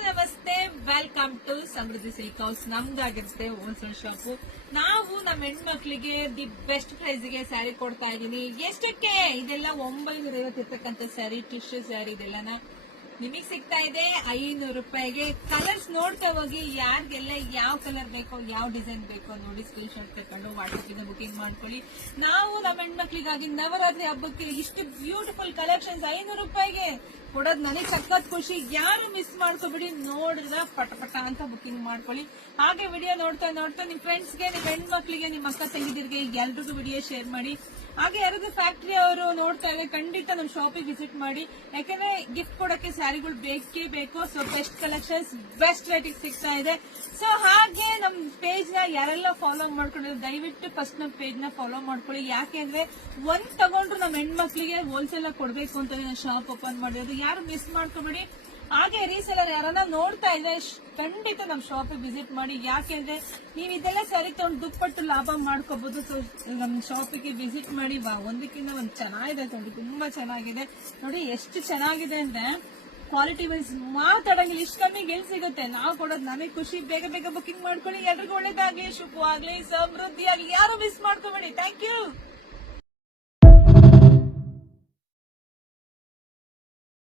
ನಮಸ್ತೆ, welcome to Samriddhi silk house. ನಮ್ದಾಗಿರುತ್ತೆ wholesale shop. ನಾವು ನಮ್ಮ ಹೆಣ್ಮಕ್ಳಿಗೆ ದಿ ಬೆಸ್ಟ್ ಪ್ರೈಸ್ ಗೆ ಸ್ಯಾರಿ ಕೊಡ್ತಾ ಇದೀನಿ. ಎಷ್ಟಕ್ಕೆ? ಇದೆಲ್ಲ 950 ಇರ್ತಕ್ಕಂಥ ಸ್ಯಾರಿ, ಟಿಶ್ಯೂ ಸ್ಯಾರಿ ಇದೆಲ್ಲನ ನಿಮಗ್ ಸಿಗ್ತಾ ಇದೆ 500 ರೂಪಾಯಿಗೆ. ಕಲರ್ಸ್ ನೋಡ್ತಾ ಹೋಗಿ, ಯಾರಿಗೆಲ್ಲ ಯಾವ ಕಲರ್ ಬೇಕೋ, ಯಾವ ಡಿಸೈನ್ ಬೇಕೋ ನೋಡಿ ಸ್ಕ್ರೀನ್ ಶಾಟ್ ತಕೊಂಡು ವಾಟ್ಸ್ಆಪ್ ಇಂದ ಬುಕಿಂಗ್ ಮಾಡ್ಕೊಳ್ಳಿ. ನಾವು ನಮ್ಮ ಹೆಣ್ಮಕ್ಳಿಗಾಗಿ ನವರಾತ್ರಿ ಹಬ್ಬಕ್ಕೆ ಇಷ್ಟು ಬ್ಯೂಟಿಫುಲ್ ಕಲೆಕ್ಷನ್ಸ್ 500 ರೂಪಾಯಿಗೆ ಕೊಡೋದು ನನಗೆ ಸಖತ್ ಖುಷಿ. ಯಾರು ಮಿಸ್ ಮಾಡ್ಕೋಬಿಡಿ, ನೋಡಿದ್ರ ಪಟ ಅಂತ ಬುಕಿಂಗ್ ಮಾಡ್ಕೊಳ್ಳಿ. ಹಾಗೆ ವಿಡಿಯೋ ನೋಡ್ತಾ ನಿಮ್ ಫ್ರೆಂಡ್ಸ್ಗೆ, ನಿಮ್ ಹೆಣ್ಮಕ್ಳಿಗೆ, ನಿಮ್ ಅಕ್ಕ ತಂಗಿದಿರಿಗೆ ಎಲ್ರಿಗೂ ವಿಡಿಯೋ ಶೇರ್ ಮಾಡಿ. ಹಾಗೆ ಯಾರಾದ್ರೂ ಫ್ಯಾಕ್ಟರಿ ಅವರು ನೋಡ್ತಾ ಇದ್ರೆ ಖಂಡಿತ ನಮ್ ಶಾಪಿಗೆ ವಿಸಿಟ್ ಮಾಡಿ. ಯಾಕಂದ್ರೆ ಗಿಫ್ಟ್ ಕೊಡಕ್ಕೆ ಸ್ಯಾರಿಗಳು ಬೇಕೇ ಬೇಕು. ಸೊ ಬೆಸ್ಟ್ ಕಲೆಕ್ಷನ್ಸ್, ಬೆಸ್ಟ್ ರೇಟಿಗೆ ಸಿಗ್ತಾ ಇದೆ. ಸೊ ಹಾಗೆ ನಮ್ ಪೇಜ್ ನ ಯಾರೆಲ್ಲ ಫಾಲೋ ಮಾಡ್ಕೊಂಡಿದ್ರೆ ದಯವಿಟ್ಟು ಫಸ್ಟ್ ನಮ್ ಪೇಜ್ ನ ಫಾಲೋ ಮಾಡ್ಕೊಳ್ಳಿ. ಯಾಕೆಂದ್ರೆ ಒಂದ್ ತಗೊಂಡ್ರು ನಮ್ ಹೆಣ್ಮಕ್ಳಿಗೆ ಹೋಲ್ಸೇಲ್ ಕೊಡ್ಬೇಕು ಅಂತ ಶಾಪ್ ಓಪನ್ ಮಾಡಿರೋದು. ಯಾರು ಮಿಸ್ ಮಾಡ್ಕೊಬೇಡಿ. ಹಾಗೆ ರೀಸೆಲ್ಲರ್ ಯಾರನ್ನ ನೋಡ್ತಾ ಇದ್ರೆ ಖಂಡಿತ ನಮ್ ಶಾಪ್ ವಿಸಿಟ್ ಮಾಡಿ. ಯಾಕೆಂದ್ರೆ ನೀವ್ ಇದೆಲ್ಲ ಸ್ಯಾರಿ ತಗೊಂಡು ದುಪ್ಪಟ್ಟು ಲಾಭ ಮಾಡ್ಕೋಬಹುದು. ಸೊ ನಮ್ ಶಾಪಿಗೆ ವಿಸಿಟ್ ಮಾಡಿ. ಒಂದಕ್ಕಿಂತ ಒಂದ್ ಚೆನ್ನಾಗಿದೆ, ತುಂಬಾ ಚೆನ್ನಾಗಿದೆ. ನೋಡಿ ಎಷ್ಟು ಚೆನ್ನಾಗಿದೆ ಅಂದ್ರೆ ಕ್ವಾಲಿಟಿ ವೈಸ್ ಮಾತಾಡಂಗಿಲ್ಲ. ಇಷ್ಟು ಕಮ್ಮಿಗೆ ಎಲ್ಲಿ ಸಿಗುತ್ತೆ? ನಾವು ಕೊಡೋದು ನಮಗೆ ಖುಷಿ. ಬೇಗ ಬೇಗ ಬುಕಿಂಗ್ ಮಾಡ್ಕೊಳ್ಳಿ. ಎಲ್ರಿಗೂ ಒಳ್ಳೇದಾಗ್ಲಿ, ಶುಭವಾಗ್ಲಿ, ಸಮೃದ್ಧಿ ಆಗ್ಲಿ. ಯಾರು ಮಿಸ್ ಮಾಡ್ಕೋಬೇಡಿ. Thank you.